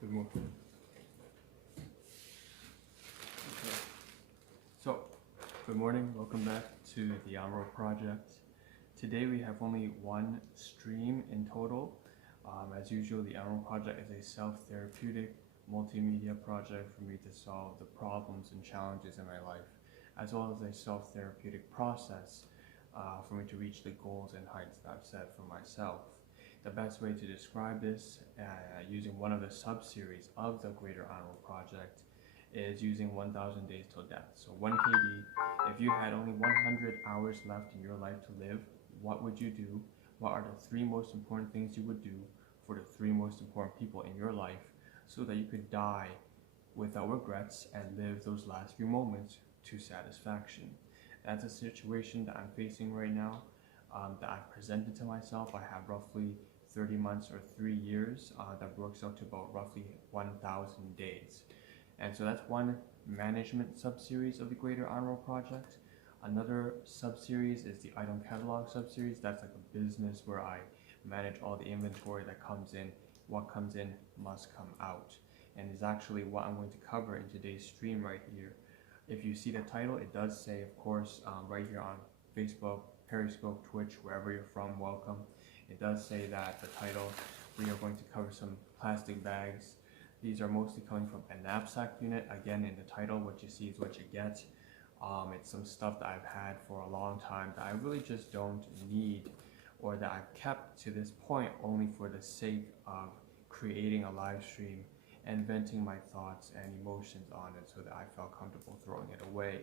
Good morning. Okay. So, good morning. Welcome back to the Ahn Rho Project. Today we have only one stream in total. As usual, the Ahn Rho Project is a self-therapeutic multimedia project for me to solve the problems and challenges in my life, as well as a self-therapeutic process for me to reach the goals and heights that I've set for myself. The best way to describe this, using one of the sub-series of the Greater Ahn Rho Project, is using 1,000 days till death. So 1 KD, if you had only 100 hours left in your life to live, what would you do? What are the 3 most important things you would do for the 3 most important people in your life so that you could die without regrets and live those last few moments to satisfaction? That's a situation that I'm facing right now, that I've presented to myself. I have roughly 30 months or 3 years, that works out to about roughly 1,000 days. And so that's one management sub-series of the Greater Ahn Rho Project. Another sub-series is the item catalog sub-series. That's like a business where I manage all the inventory that comes in. What comes in must come out. And is actually what I'm going to cover in today's stream right here. If you see the title, it does say, of course, right here on Facebook, Periscope, Twitch, wherever you're from, welcome. It does say that the title, we are going to cover some plastic bags. These are mostly coming from a knapsack unit. Again, in the title, what you see is what you get. It's some stuff that I've had for a long time that I really just don't need, or that I've kept to this point only for the sake of creating a live stream and venting my thoughts and emotions on it so that I felt comfortable throwing it away.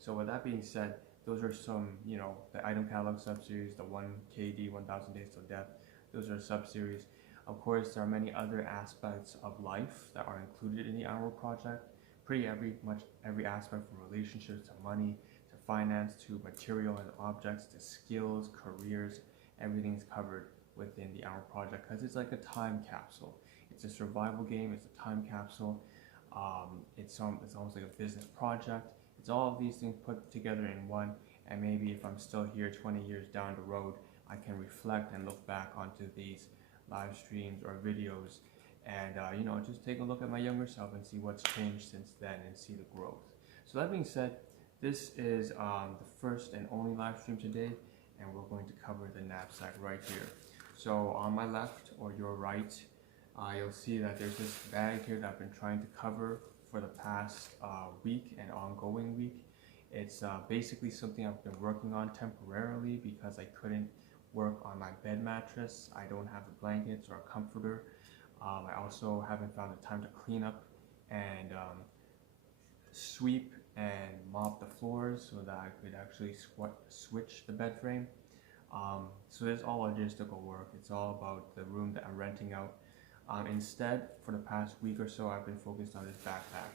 So with that being said, those are some, the item catalog sub-series, the 1 KD, 1,000 days till death. Those are sub-series. Of course, there are many other aspects of life that are included in the Ahn Rho Project. Much every aspect, from relationships to money, to finance, to material and objects, to skills, careers, everything's covered within the Ahn Rho Project because it's like a time capsule. It's a survival game, it's a time capsule. It's almost like a business project. It's all of these things put together in one, and maybe if I'm still here 20 years down the road, I can reflect and look back onto these live streams or videos and just take a look at my younger self and see what's changed since then and see the growth. So that being said, this is the first and only live stream today, and we're going to cover the knapsack right here. So on my left or your right, you'll see that there's this bag here that I've been trying to cover for the past week and ongoing week. It's basically something I've been working on temporarily because I couldn't work on my bed mattress. I don't have the blankets or a comforter. I also haven't found the time to clean up and sweep and mop the floors so that I could actually switch the bed frame. So it's all logistical work. It's all about the room that I'm renting out. Instead, for the past week or so, I've been focused on this backpack.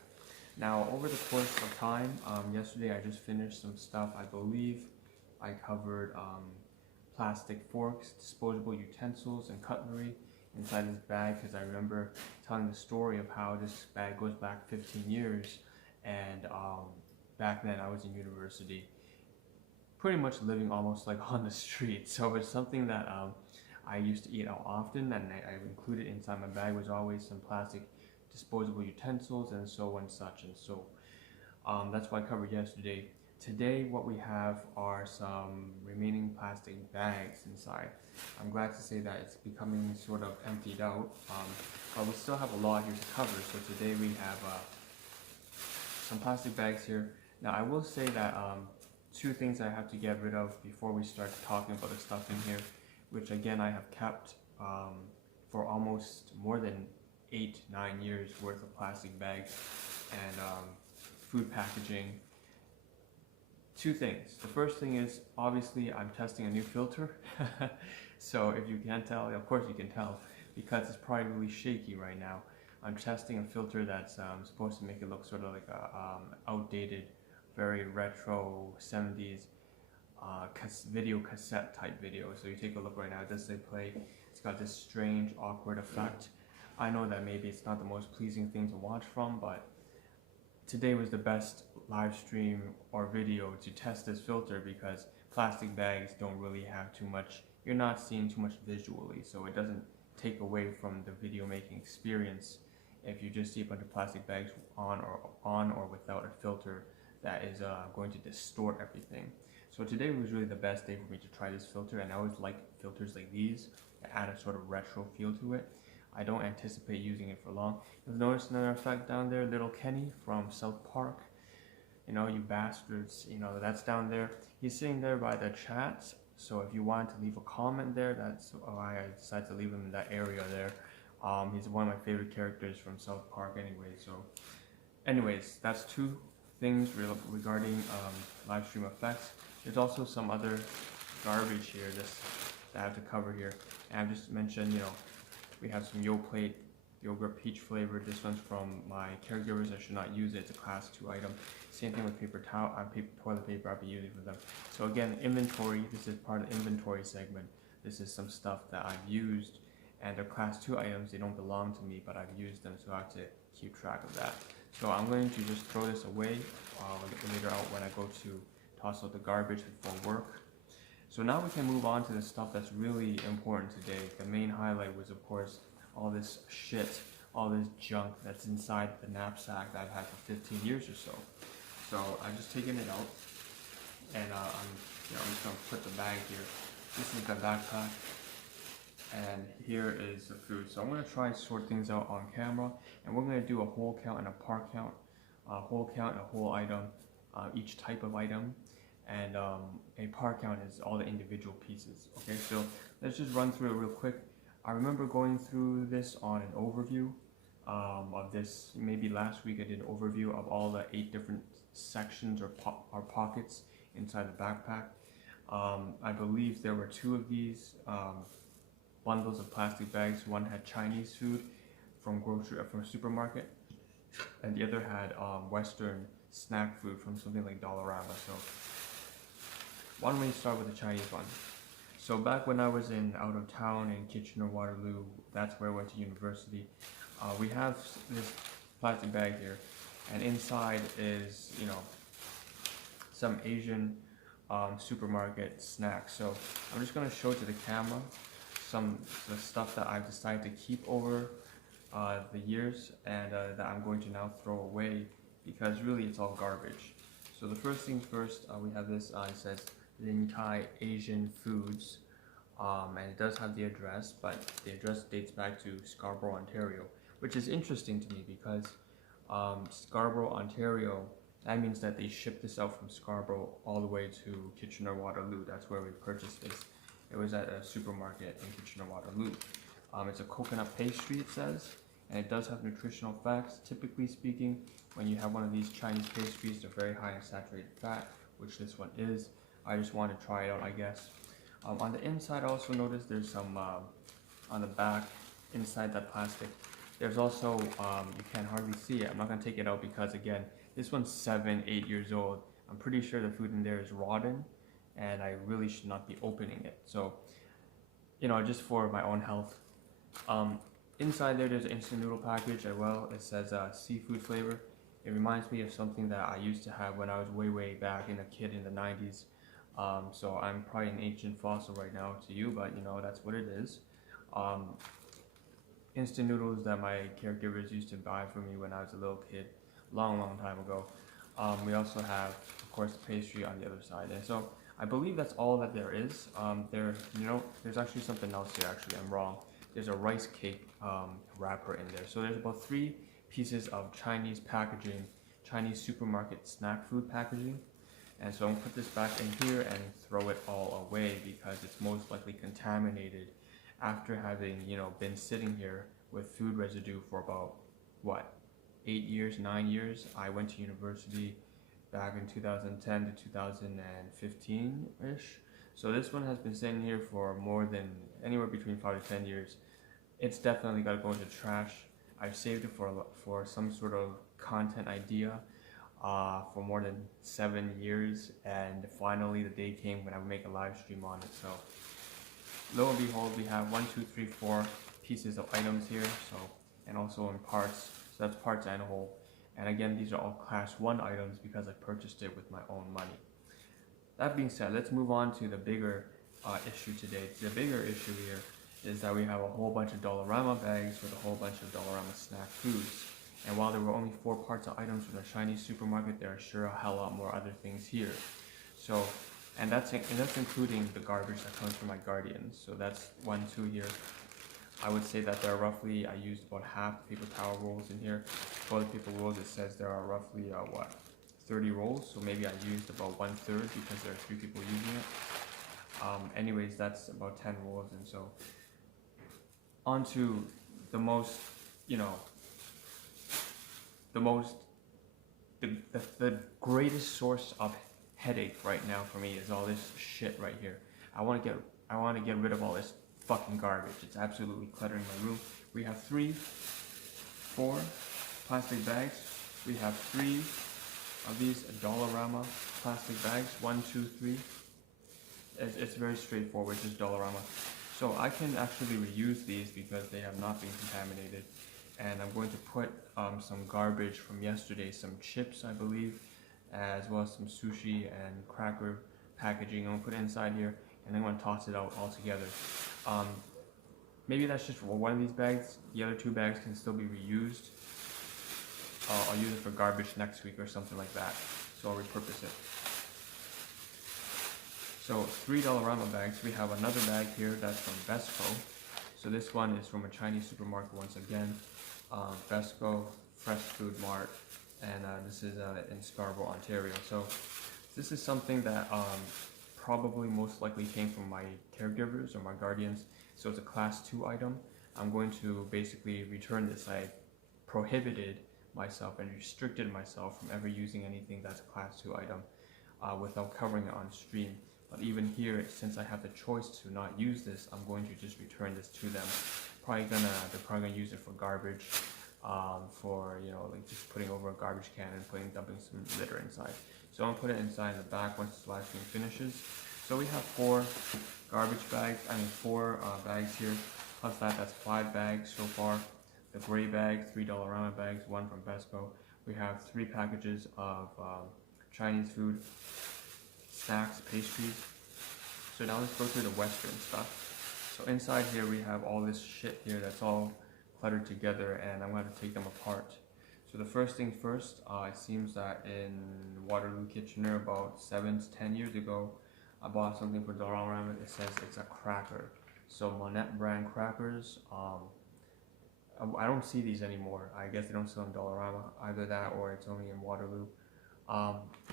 Now, over the course of time, yesterday I just finished some stuff. I believe I covered plastic forks, disposable utensils, and cutlery inside this bag, because I remember telling the story of how this bag goes back 15 years, and back then I was in university, pretty much living almost like on the street. So it's something that I used to eat out often, and I included inside my bag was always some plastic disposable utensils and so and such and so. That's what I covered yesterday. Today what we have are some remaining plastic bags inside. I'm glad to say that it's becoming sort of emptied out, but we still have a lot here to cover. So today we have some plastic bags here. Now I will say that 2 things I have to get rid of before we start talking about the stuff in here, which again I have kept for almost more than 8-9 years worth of plastic bags and food packaging. 2 things. The first thing is, obviously I'm testing a new filter. So if you can't tell, of course you can tell, because it's probably really shaky right now. I'm testing a filter that's supposed to make it look sort of like a outdated, very retro 70s video cassette type video. So you take a look right now, it does say play. It's got this strange, awkward effect. I know that maybe it's not the most pleasing thing to watch from, but today was the best live stream or video to test this filter because plastic bags don't really have too much, you're not seeing too much visually, so it doesn't take away from the video making experience if you just see a bunch of plastic bags on or without a filter that is going to distort everything. So today was really the best day for me to try this filter, and I always like filters like these that add a sort of retro feel to it. I don't anticipate using it for long. You'll notice another effect down there, little Kenny from South Park. You know, you bastards, you know, that's down there. He's sitting there by the chats, so if you want to leave a comment there, that's why I decided to leave him in that area there. He's one of my favorite characters from South Park anyway. So anyways, that's two things regarding live stream effects. There's also some other garbage here just that I have to cover here. And I've just mentioned, you know, we have some Yoplait yogurt peach flavored. This one's from my caregivers. I should not use it. It's a class 2 item. Same thing with paper towel, toilet paper I'll be using for them. So again, inventory, this is part of the inventory segment. This is some stuff that I've used, and they're class 2 items. They don't belong to me, but I've used them, so I have to keep track of that. So I'm going to just throw this away later out when I go to toss out the garbage before work. So now we can move on to the stuff that's really important today. The main highlight was, of course, all this shit, all this junk that's inside the knapsack that I've had for 15 years or so. So I've just taken it out, and I'm just gonna put the bag here. This is the backpack, and here is the food. So I'm gonna try and sort things out on camera, and we're gonna do a whole count and a part count, a whole count, a whole item, each type of item, and a part count is all the individual pieces. Okay, so let's just run through it real quick. I remember going through this on an overview of this. Maybe last week I did an overview of all the 8 different sections or pockets inside the backpack. I believe there were 2 of these bundles of plastic bags. One had Chinese food from a supermarket, and the other had Western snack food from something like Dollarama. So why don't we start with the Chinese one? So back when I was out of town in Kitchener-Waterloo, that's where I went to university. We have this plastic bag here, and inside is, you know, some Asian supermarket snacks. So I'm just gonna show to the camera the stuff that I've decided to keep over the years, and that I'm going to now throw away because really it's all garbage. So the first things first, we have this. It says Lin Tai Asian Foods, and it does have the address, but the address dates back to Scarborough, Ontario, which is interesting to me because Scarborough, Ontario, that means that they shipped this out from Scarborough all the way to Kitchener-Waterloo. That's where we purchased this. It was at a supermarket in Kitchener-Waterloo. It's a coconut pastry, it says, and it does have nutritional facts. Typically speaking, when you have one of these Chinese pastries, they're very high in saturated fat, which this one is. I just want to try it out, I guess. On the inside, I also noticed there's some, on the back, inside that plastic, there's also, you can hardly see it. I'm not going to take it out because, again, this one's 7-8 years old. I'm pretty sure the food in there is rotten, and I really should not be opening it. So, you know, just for my own health. Inside there's an instant noodle package as well. It says seafood flavor. It reminds me of something that I used to have when I was way back in a kid in the 90s. So I'm probably an ancient fossil right now to you, but you know, that's what it is. Instant noodles that my caregivers used to buy for me when I was a little kid, long time ago. We also have, of course, the pastry on the other side, and so I believe that's all that there is. There's actually something else here. Actually, I'm wrong. There's a rice cake wrapper in there. So there's about 3 pieces of Chinese packaging, Chinese supermarket snack food packaging. And so I'm gonna put this back in here and throw it all away because it's most likely contaminated after having, you know, been sitting here with food residue for about, what, 8 years, 9 years. I went to university back in 2010 to 2015-ish. So this one has been sitting here for more than anywhere between 5 to 10 years. It's definitely got to go into trash. I've saved it for some sort of content idea for more than 7 years, and finally the day came when I would make a live stream on it. So lo and behold, we have 1, 2, 3, 4 pieces of items here. So, and also in parts. So that's parts and whole. And again, these are all class 1 items because I purchased it with my own money. That being said, let's move on to the bigger issue today. The bigger issue here is that we have a whole bunch of Dollarama bags with a whole bunch of Dollarama snack foods. And while there were only 4 parts of items from the Chinese supermarket, there are sure a hell lot more other things here. So, and that's including the garbage that comes from my guardians. So that's 1, 2 here. I would say that there are roughly, I used about half the paper towel rolls in here. Toilet paper rolls, it says there are roughly, 30 rolls. So maybe I used about 1/3 because there are 3 people using it. Anyways, that's about 10 rolls. And so, on to the most, the greatest source of headache right now for me is all this shit right here. I want to get rid of all this fucking garbage. It's absolutely cluttering my room. We have 4 plastic bags. We have 3 of these Dollarama plastic bags. 1, 2, 3. It's very straightforward, just Dollarama. So I can actually reuse these because they have not been contaminated. And I'm going to put some garbage from yesterday, some chips I believe, as well as some sushi and cracker packaging. I'm going to put it inside here, and then I'm going to toss it out all together. Maybe that's just for one of these bags. The other 2 bags can still be reused. I'll use it for garbage next week or something like that. So I'll repurpose it. So 3 Dollarama bags. We have another bag here that's from Vesco. So this one is from a Chinese supermarket once again. Vesco, Fresh Food Mart, and this is in Scarborough, Ontario. So this is something that probably most likely came from my caregivers or my guardians. So it's a class 2 item. I'm going to basically return this. I prohibited myself and restricted myself from ever using anything that's a class 2 item without covering it on stream. But even here, since I have the choice to not use this, I'm going to just return this to them. They're probably gonna use it for garbage, for like just putting over a garbage can and dumping some litter inside. So I'm gonna put it inside the back once this live stream finishes. So we have 4 bags here. Plus that's 5 bags so far. The gray bag, 3 Dollarama bags, 1 from Vesco. We have 3 packages of Chinese food, snacks, pastries. So now let's go through the Western stuff. So inside here we have all this shit here that's all cluttered together, and I'm going to take them apart. So the first thing first, it seems that in Waterloo, Kitchener about 7 to 10 years ago, I bought something for Dollarama. It says it's a cracker. So Monette brand crackers. I don't see these anymore. I guess they don't sell in Dollarama. Either that or it's only in Waterloo.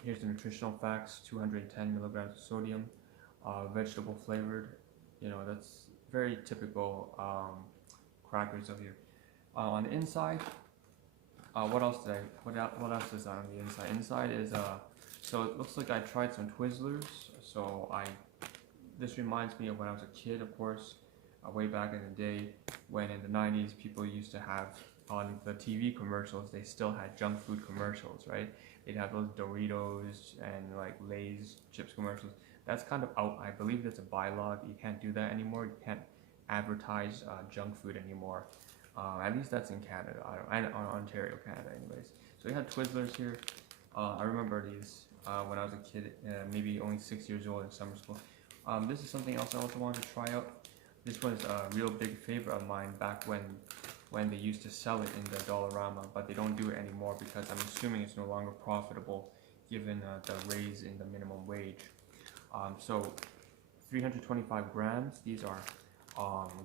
Here's the nutritional facts: 210 milligrams of sodium, vegetable flavored. That's very typical crackers of here. On the inside, what else is on the inside? Inside is so it looks like I tried some Twizzlers. So this reminds me of when I was a kid, of course, way back in the day when in the 90s people used to have on the TV commercials. They still had junk food commercials, right? They'd have those Doritos and like Lay's chips commercials. That's kind of out. I believe that's a bylaw. You can't do that anymore. You can't advertise junk food anymore. At least that's in Canada, Ontario, Canada anyways. So we had Twizzlers here. I remember these when I was a kid, maybe only 6 years old in summer school. This is something else I also wanted to try out. This was a real big favorite of mine back when they used to sell it in the Dollarama, but they don't do it anymore because I'm assuming it's no longer profitable given the raise in the minimum wage. So 325 grams. These are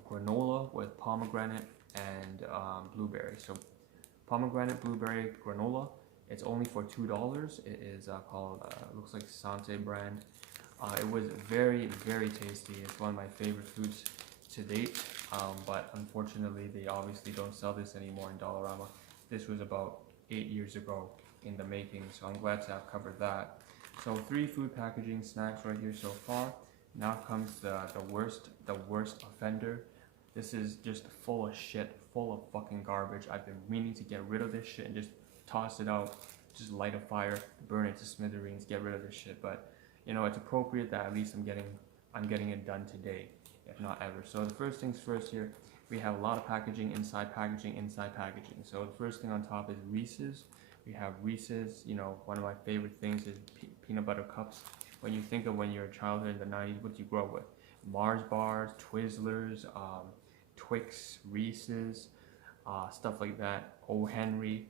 granola with pomegranate and blueberry. So pomegranate, blueberry, granola. It's only for $2. It is called, looks like Sante brand. It was very, very tasty. It's one of my favorite foods to date, but unfortunately they obviously don't sell this anymore in Dollarama. This was about 8 years ago in the making, so I'm glad to have covered that. So 3 food packaging snacks right here so far. Now comes the worst offender. This is just full of shit, full of fucking garbage. I've been meaning to get rid of this shit and just toss it out, just light a fire, burn it to smithereens, get rid of this shit. But it's appropriate that at least I'm getting it done today, if not ever. So the first things first here, we have a lot of packaging, inside packaging, inside packaging. So the first thing on top is Reese's. We have Reese's, one of my favorite things is peanut butter cups. When you think of when you're a childhood in the 90s, what do you grow up with? Mars bars, Twizzlers, Twix, Reese's, stuff like that, O. Henry,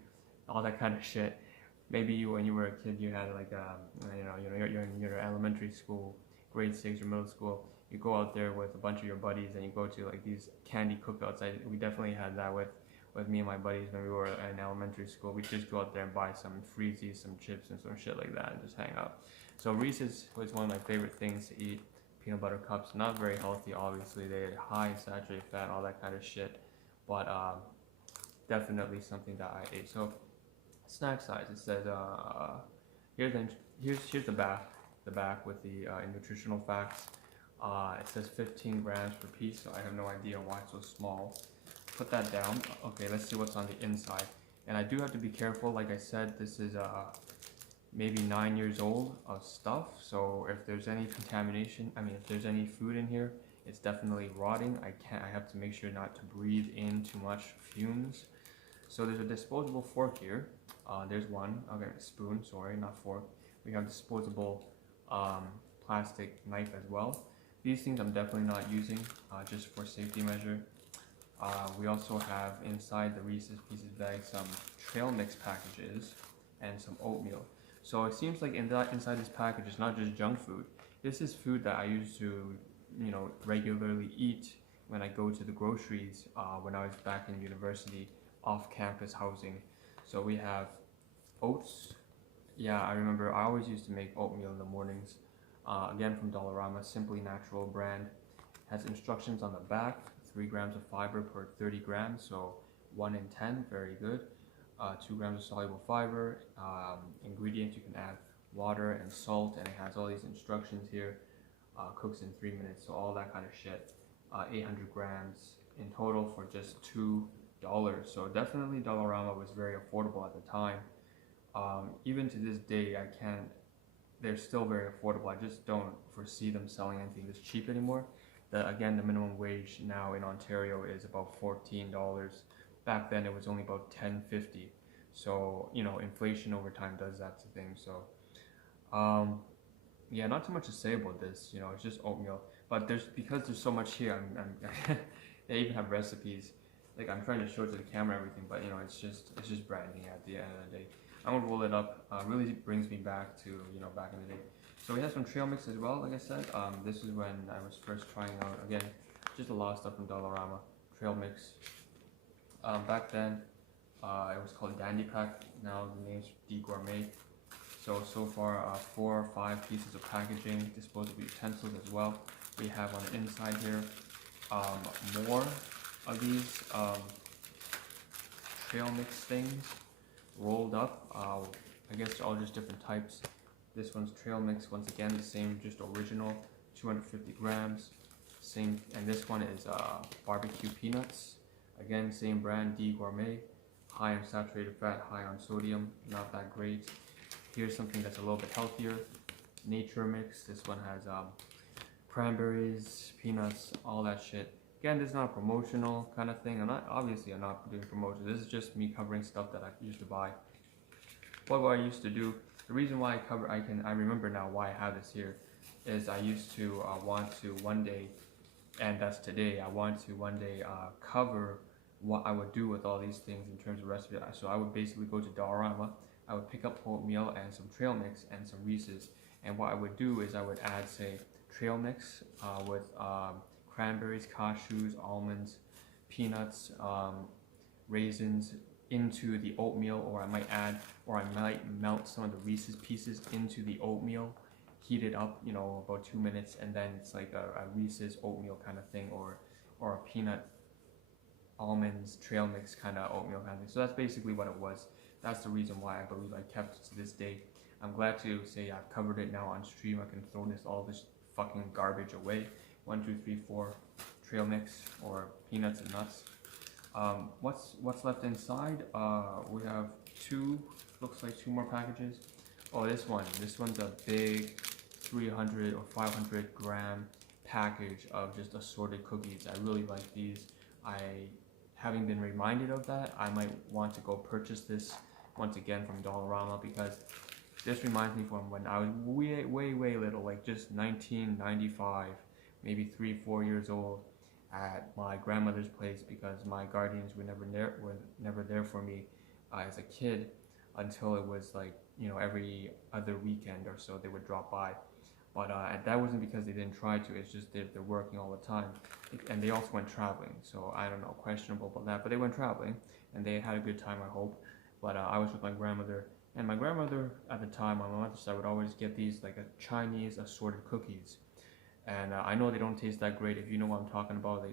all that kind of shit. Maybe you, when you were a kid, you had like you're in your elementary school, grade 6 or middle school. You go out there with a bunch of your buddies and you go to like these candy cookouts. We definitely had that with me and my buddies when we were in elementary school. We'd just go out there and buy some Freezies, some chips, and some shit like that, and just hang out. So Reese's was one of my favorite things to eat. Peanut butter cups, not very healthy, obviously. They had high saturated fat, all that kind of shit. But definitely something that I ate. So snack size, it says here's the back with the nutritional facts. It says 15 grams per piece, so I have no idea why it's so small. Put that down. Okay, let's see what's on the inside. And I do have to be careful. Like I said, this is maybe 9 years old of stuff, so if there's any contamination, if there's any food in here, it's definitely rotting. I have to make sure not to breathe in too much fumes. So there's a disposable fork here. There's one. Okay, spoon, sorry, not fork. We have disposable plastic knife as well. These things I'm definitely not using, just for safety measure. We also have inside the Reese's Pieces bag some trail mix packages and some oatmeal. So it seems like inside this package is not just junk food. This is food that I used to, regularly eat when I go to the groceries when I was back in university, off-campus housing. So we have oats. Yeah, I remember I always used to make oatmeal in the mornings. Again from Dollarama, Simply Natural brand. Has instructions on the back. 3 grams of fiber per 30 grams, so 1 in 10, very good. 2 grams of soluble fiber. Ingredients, you can add water and salt, and it has all these instructions here. Cooks in 3 minutes, so all that kind of shit. 800 grams in total for just $2. So definitely Dollarama was very affordable at the time. Even to this day, they're still very affordable. I just don't foresee them selling anything this cheap anymore. Again, the minimum wage now in Ontario is about $14. Back then it was only about $10.50. So, inflation over time does that to things. So, yeah, not too much to say about this. It's just oatmeal. But because there's so much here, they even have recipes. Like, I'm trying to show it to the camera and everything, but it's just branding at the end of the day. I'm gonna roll it up. Really brings me back to back in the day. So we have some trail mix as well. Like I said, this is when I was first trying out. Again, just a lot of stuff from Dollarama. Trail mix. Back then, it was called Dandy Pack. Now the name's D Gourmet. So far, 4 or 5 pieces of packaging, disposable utensils as well. We have on the inside here more of these trail mix things rolled up. I guess all just different types. This one's trail mix, once again the same, just original, 250 grams. Same, and this one is barbecue peanuts. Again, same brand, D Gourmet. High on saturated fat, high on sodium, not that great. Here's something that's a little bit healthier. Nature Mix. This one has cranberries, peanuts, all that shit. Again, this is not a promotional kind of thing. I'm not doing promotion. This is just me covering stuff that I used to buy. What I used to do, the reason why I remember now why I have this here, is I used to want to one day, and that's today, I want to one day cover what I would do with all these things in terms of recipe. So I would basically go to Dollarama, I would pick up oatmeal and some trail mix and some Reese's, and what I would do is I would add, say, trail mix with cranberries, cashews, almonds, peanuts, raisins into the oatmeal, or I might melt some of the Reese's pieces into the oatmeal, heat it up, about 2 minutes, and then it's like a Reese's oatmeal kind of thing, or a peanut almonds trail mix kind of oatmeal kind of thing. So that's basically what it was. That's the reason why I believe I kept it to this day. I'm glad to say I've covered it now on stream. I can throw all this fucking garbage away. 1, 2, 3, 4 trail mix or peanuts and nuts. What's left inside? We have looks like 2 more packages. Oh, this one's a big 300 or 500 gram package of just assorted cookies. I really like these. Having been reminded of that, I might want to go purchase this once again from Dollarama, because this reminds me from when I was way little, like just 1995, maybe 3-4 years old at my grandmother's place because my guardians were never there for me as a kid until it was like, you know, every other weekend or so they would drop by. But that wasn't because they didn't try to, it's just they're working all the time. And they also went traveling, so I don't know, questionable about that. But they went traveling, and they had a good time, I hope. But I was with my grandmother, and my grandmother at the time, on my mother's side, would always get these like a Chinese assorted cookies. And I know they don't taste that great. If you know what I'm talking about,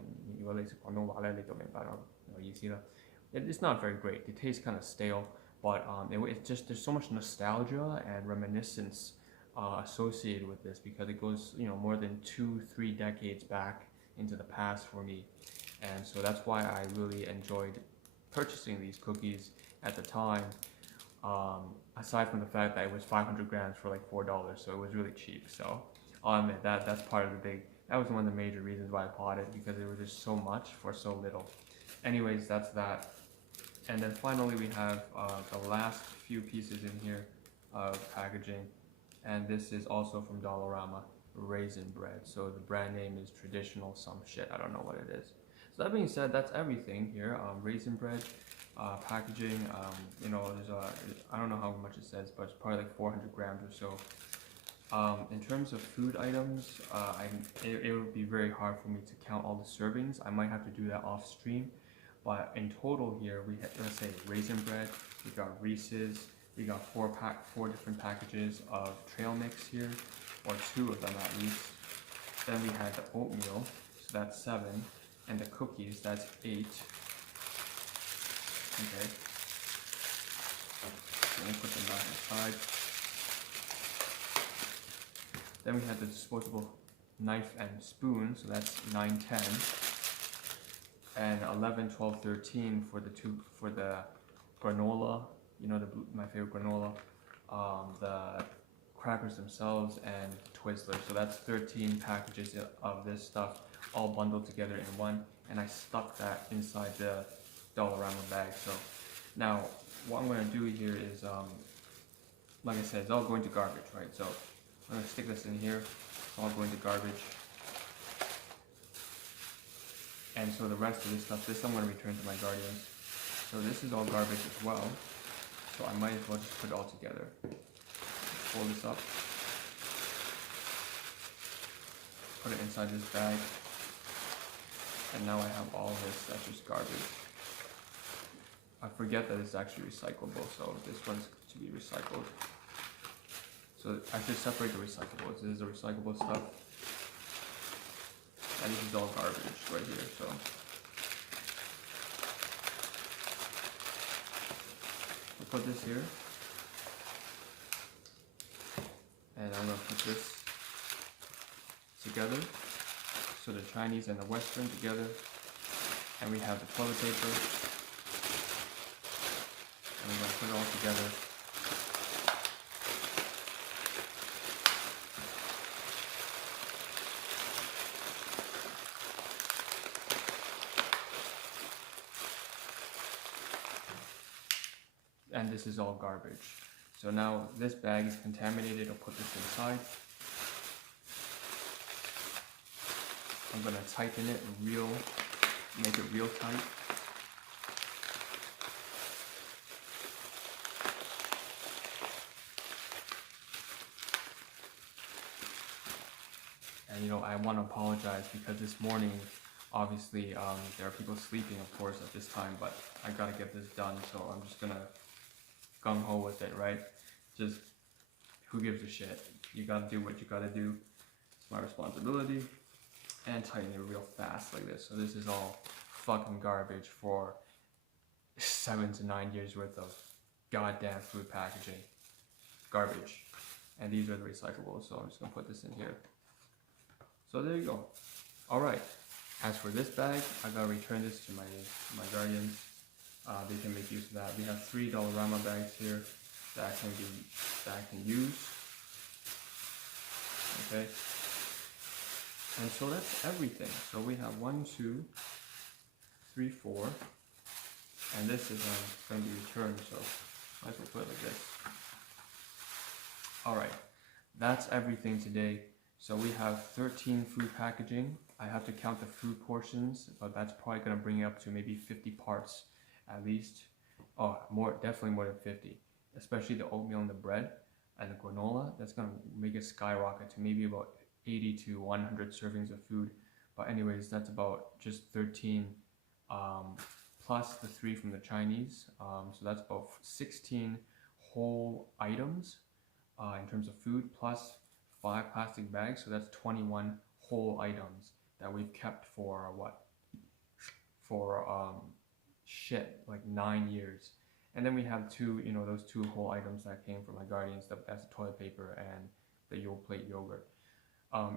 it's not very great. They taste kind of stale, but it's just there's so much nostalgia and reminiscence associated with this because it goes, you know, more than 2-3 decades back into the past for me, and so that's why I really enjoyed purchasing these cookies at the time. Aside from the fact that it was 500 grams for like $4, so it was really cheap. So I'll admit that's part of that was one of the major reasons why I bought it, because there was just so much for so little. Anyways, that's that. And then finally we have the last few pieces in here of packaging. And this is also from Dollarama, raisin bread. So the brand name is Traditional some shit, I don't know what it is. So that being said, that's everything here. Raisin bread, packaging, you know, there's I don't know how much it says, but it's probably like 400 grams or so. In terms of food items, it would be very hard for me to count all the servings. I might have to do that off stream. But in total here, we have, let's say, raisin bread, we got Reese's, we got four different packages of trail mix here, or 2 of them at least. Then we had the oatmeal, so that's 7, and the cookies, that's 8. Okay. Let me put them back aside. Then we had the disposable knife and spoon, so that's 9, 10. And 11, 12, 13 for the granola, you know, my favorite granola, the crackers themselves, and Twizzlers. So that's 13 packages of this stuff all bundled together in one, and I stuck that inside the Dollarama bag. So now what I'm going to do here is, like I said, it's all going to garbage, right? So I'm going to stick this in here, it's all going to garbage. And so the rest of this stuff, I'm going to return to my guardians. So this is all garbage as well. So I might as well just put it all together. Pull this up. Put it inside this bag. And now I have all this that's just garbage. I forget that it's actually recyclable, so this one's to be recycled. So I should separate the recyclables. This is the recyclable stuff. And this is all garbage right here, so. I'll put this here. And I'm gonna put this together. So the Chinese and the Western together. And we have the toilet paper. And we're gonna put it all together. And this is all garbage. So now this bag is contaminated. I'll put this inside. I'm gonna tighten it make it real tight. And you know, I want to apologize because this morning, obviously, there are people sleeping, of course, at this time, but I gotta get this done, so I'm just gonna gung-ho with it, right? Just, who gives a shit? You gotta do what you gotta do. It's my responsibility. And tighten it real fast like this. So this is all fucking garbage for 7 to 9 years worth of goddamn food packaging. Garbage. And these are the recyclables, so I'm just gonna put this in here. So there you go. Alright. As for this bag, I gotta return this to my guardians. They can make use of that. We have 3 Dollarama bags here that I can use. Okay. And so that's everything. So we have 1, 2, 3, 4. And this is going to be returned, so might as well put it like this. Alright. That's everything today. So we have 13 food packaging. I have to count the food portions, but that's probably gonna bring it up to maybe 50 parts at least. Oh, definitely more than 50. Especially the oatmeal and the bread and the granola. That's gonna make it skyrocket to maybe about 80 to 100 servings of food. But anyways, that's about just 13 plus the 3 from the Chinese. So that's about 16 whole items in terms of food, plus 5 plastic bags. So that's 21 whole items that we've kept for what? For like 9 years. And then we have those 2 whole items that came from my guardians. That's the toilet paper and the Yoplait yogurt.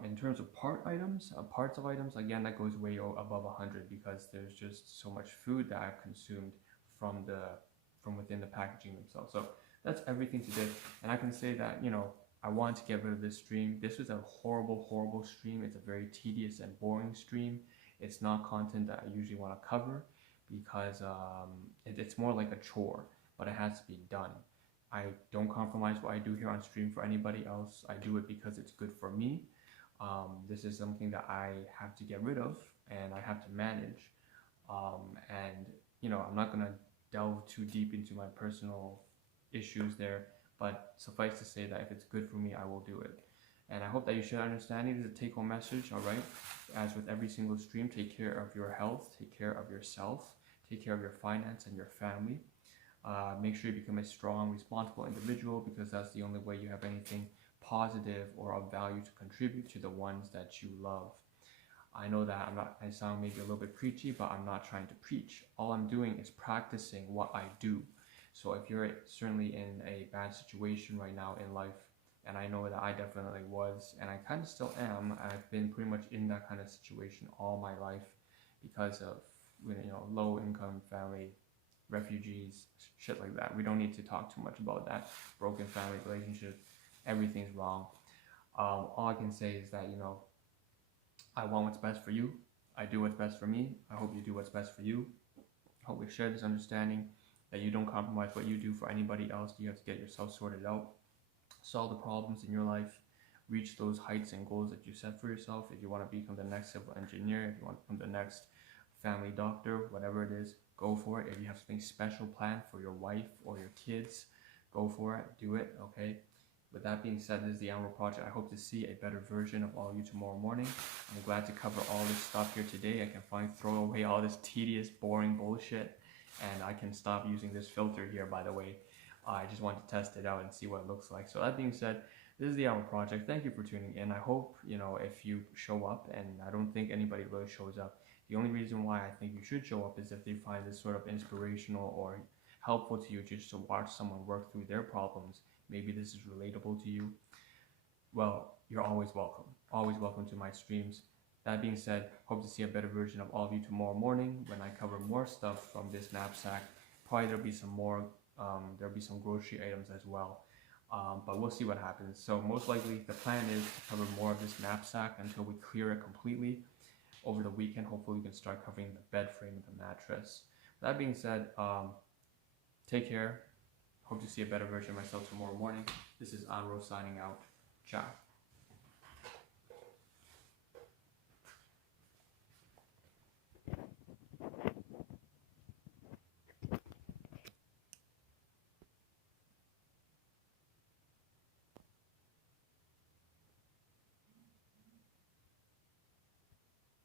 In terms of parts of items, again, that goes way above 100 because there's just so much food that I've consumed from within the packaging themselves. So that's everything today. And I can say that, I want to get rid of this stream. This was a horrible stream. It's a very tedious and boring stream. It's not content that I usually want to cover because it's more like a chore, but it has to be done. I don't compromise what I do here on stream for anybody else. I do it because it's good for me. This is something that I have to get rid of and I have to manage. I'm not going to delve too deep into my personal issues there, but suffice to say that if it's good for me, I will do it. And I hope that you should understand it as a take-home message, all right? As with every single stream, take care of your health, take care of yourself, take care of your finance and your family. Make sure you become a strong, responsible individual because that's the only way you have anything positive or of value to contribute to the ones that you love. I know that I sound maybe a little bit preachy, but I'm not trying to preach. All I'm doing is practicing what I do. So if you're certainly in a bad situation right now in life, and I know that I definitely was, and I kind of still am, I've been pretty much in that kind of situation all my life because of low income family, refugees, shit like that. We don't need to talk too much about that. Broken family relationships, everything's wrong. All I can say is that, I want what's best for you. I do what's best for me. I hope you do what's best for you. I hope we share this understanding that you don't compromise what you do for anybody else. You have to get yourself sorted out, solve the problems in your life, reach those heights and goals that you set for yourself. If you want to become the next civil engineer, if you want to become the next family doctor, whatever it is, go for it. If you have something special planned for your wife or your kids, go for it, do it, okay? With that being said, this is the Ahn Rho Project. I hope to see a better version of all of you tomorrow morning. I'm glad to cover all this stuff here today. I can finally throw away all this tedious, boring bullshit, and I can stop using this filter here, by the way. I just want to test it out and see what it looks like. So that being said, this is the Ahn Rho Project. Thank you for tuning in. I hope, if you show up, and I don't think anybody really shows up. The only reason why I think you should show up is if they find this sort of inspirational or helpful to you just to watch someone work through their problems. Maybe this is relatable to you. Well, you're always welcome. Always welcome to my streams. That being said, hope to see a better version of all of you tomorrow morning when I cover more stuff from this knapsack. Probably there'll be some more, there'll be some grocery items as well. But we'll see what happens. So most likely the plan is to cover more of this knapsack until we clear it completely. Over the weekend, hopefully we can start covering the bed frame and the mattress. That being said, take care. Hope to see a better version of myself tomorrow morning. This is Ahn Rho signing out. Ciao.